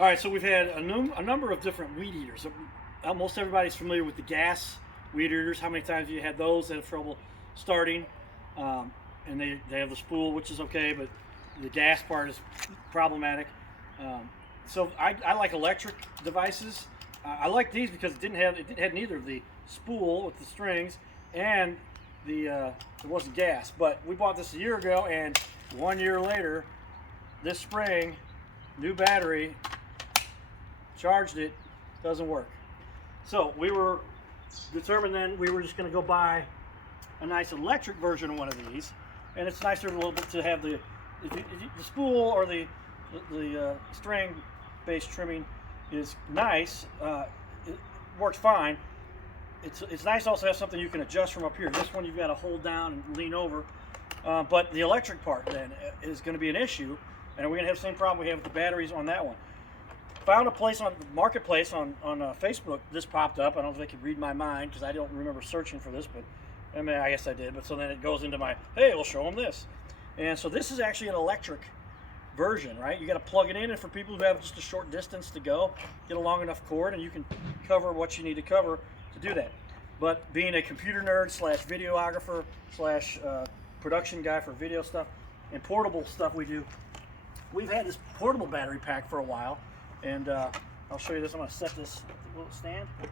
All right, so we've had a number of different weed eaters. Almost everybody's familiar with the gas weed eaters. How many times have you had those that have trouble starting? And they have the spool, which is okay, but the gas part is problematic. So I like electric devices. I like these because it had neither the spool with the strings and it wasn't gas. But we bought this a year ago, and 1 year later, this spring, new battery, charged it, doesn't work. So we were determined then we were just going to go buy a nice electric version of one of these, and it's nicer a little bit to have the spool or the string based trimming is nice. It works fine. It's nice also to have something you can adjust from up here. This one you've got to hold down and lean over, but the electric part then is going to be an issue, and we're going to have the same problem we have with the batteries on that one. Found a place on the marketplace on Facebook. This popped up. I don't know if they could read my mind because I don't remember searching for this, but I mean, I guess I did. But so then it goes into my, hey, we'll show them this. And so this is actually an electric version, right? You got to plug it in, and for people who have just a short distance to go, get a long enough cord, and you can cover what you need to cover to do that. But being a computer nerd slash videographer slash production guy for video stuff and portable stuff we do, we've had this portable battery pack for a while. And I'll show you this. I'm going to set this. Will it stand? It's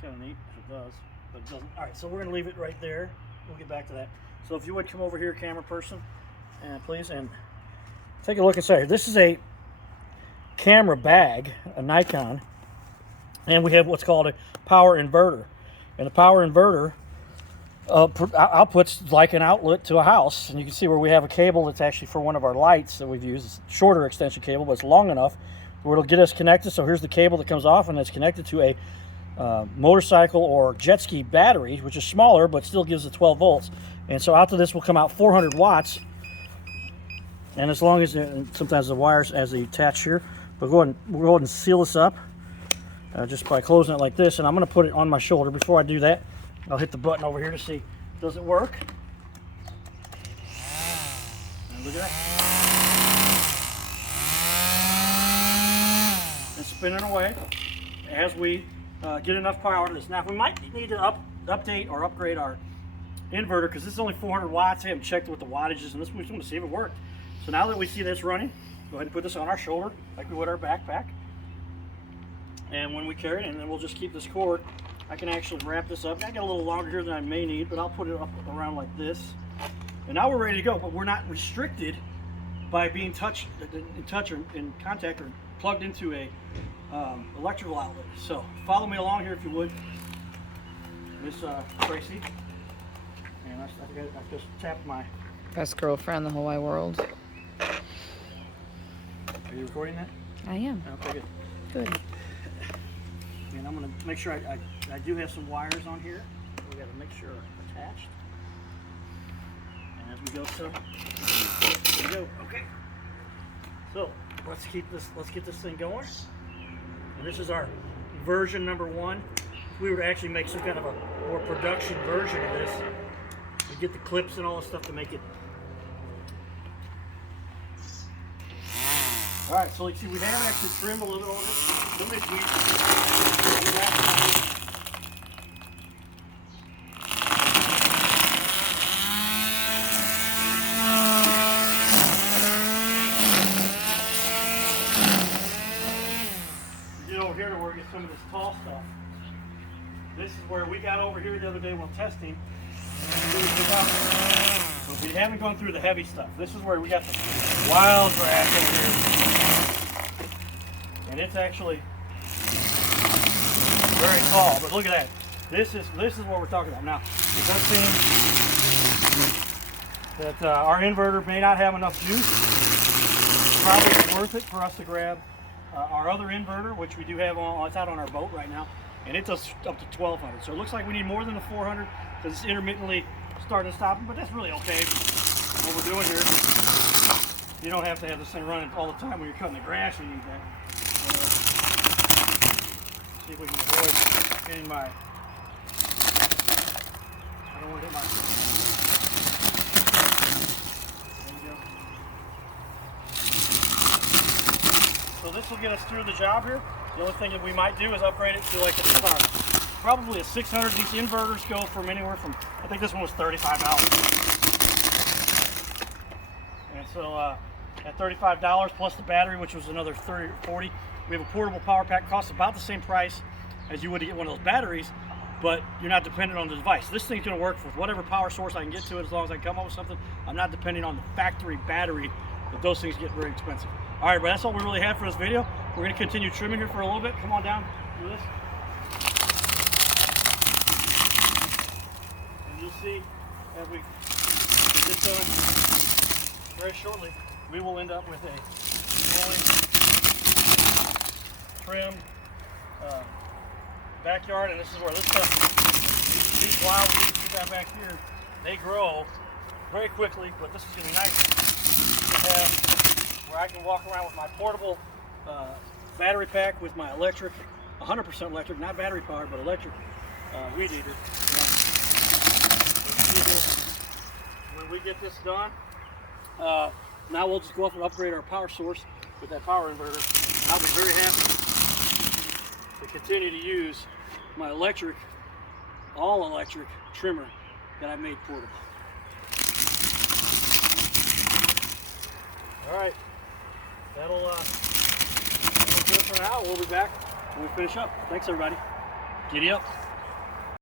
kind of neat if it does, but it doesn't. All right, so we're going to leave it right there. We'll get back to that. So if you would come over here, camera person, and please, and take a look inside. This is a camera bag, a Nikon, and we have what's called a power inverter. And a power inverter outputs like an outlet to a house. And you can see where we have a cable that's actually for one of our lights that we've used. It's a shorter extension cable, but it's long enough where it'll get us connected. So here's the cable that comes off, and it's connected to a motorcycle or jet ski battery, which is smaller but still gives it 12 volts. And so out to this will come out 400 watts. And as long as sometimes the wires as they attach here, we'll go ahead and seal this up just by closing it like this. And I'm going to put it on my shoulder. Before I do that, I'll hit the button over here to see, does it work? And look at that. And spinning away as we get enough power to this. Now, we might need to update or upgrade our inverter because this is only 400 watts. I haven't checked what the wattage is, and we just want to see if it worked. So now that we see this running, go ahead and put this on our shoulder like we would our backpack. And when we carry it, and then we'll just keep this cord. I can actually wrap this up. I got a little longer here than I may need, but I'll put it up around like this. And now we're ready to go, but we're not restricted by being in touch or in contact or plugged into a electrical outlet. So follow me along here if you would, Miss Tracy. And I think I just tapped my Best girlfriend in the whole wide world. Are you recording that? I am. Okay, good. Good. And I'm going to make sure I do have some wires on here. We got to make sure they're attached. And as we go, there we go. Okay. So let's get this thing going. And this is our version number 1. If we were to actually make some kind of a more production version of this, we get the clips and all the stuff to make it. All right, so you see we have actually trimmed a little bit on it. The machine. Get over here to where we get some of this tall stuff. This is where we got over here the other day while testing. So if you haven't gone through the heavy stuff, this is where we got the wild grass over here. And it's actually very tall, but look at that. This is what we're talking about. Now, it does seem that our inverter may not have enough juice. It's probably worth it for us to grab our other inverter, which we do have it's out on our boat right now, and it does up to 1200. So it looks like we need more than the 400 because it's intermittently starting to stop, but that's really okay. What we're doing here, you don't have to have this thing running all the time when you're cutting the grass. You need that. See if we can avoid getting my. I don't want to hit my. There you go. So this will get us through the job here. The only thing that we might do is upgrade it to like probably a 600. These inverters go from anywhere from, I think this one was $35. And so at $35 plus the battery, which was another $30 or $40, we have a portable power pack. Costs about the same price as you would to get one of those batteries, but you're not dependent on the device. This thing's going to work with whatever power source I can get to it, as long as I can come up with something. I'm not depending on the factory battery, but those things get very expensive. All right, but that's all we really have for this video. We're going to continue trimming here for a little bit. Come on down, do this. And you'll see as we get done very shortly, we will end up with a fully trimmed backyard. And this is where this stuff, these wild weeds we got back here, they grow very quickly, but this is going to be nice to have where I can walk around with my portable battery pack with my electric, 100% electric, not battery powered, but electric weed eater. When we get this done, now we'll just go up and upgrade our power source with that power inverter. And I'll be very happy to continue to use my electric, all electric trimmer that I made portable. All right, that'll do it for now. We'll be back when we finish up. Thanks everybody. Giddy up.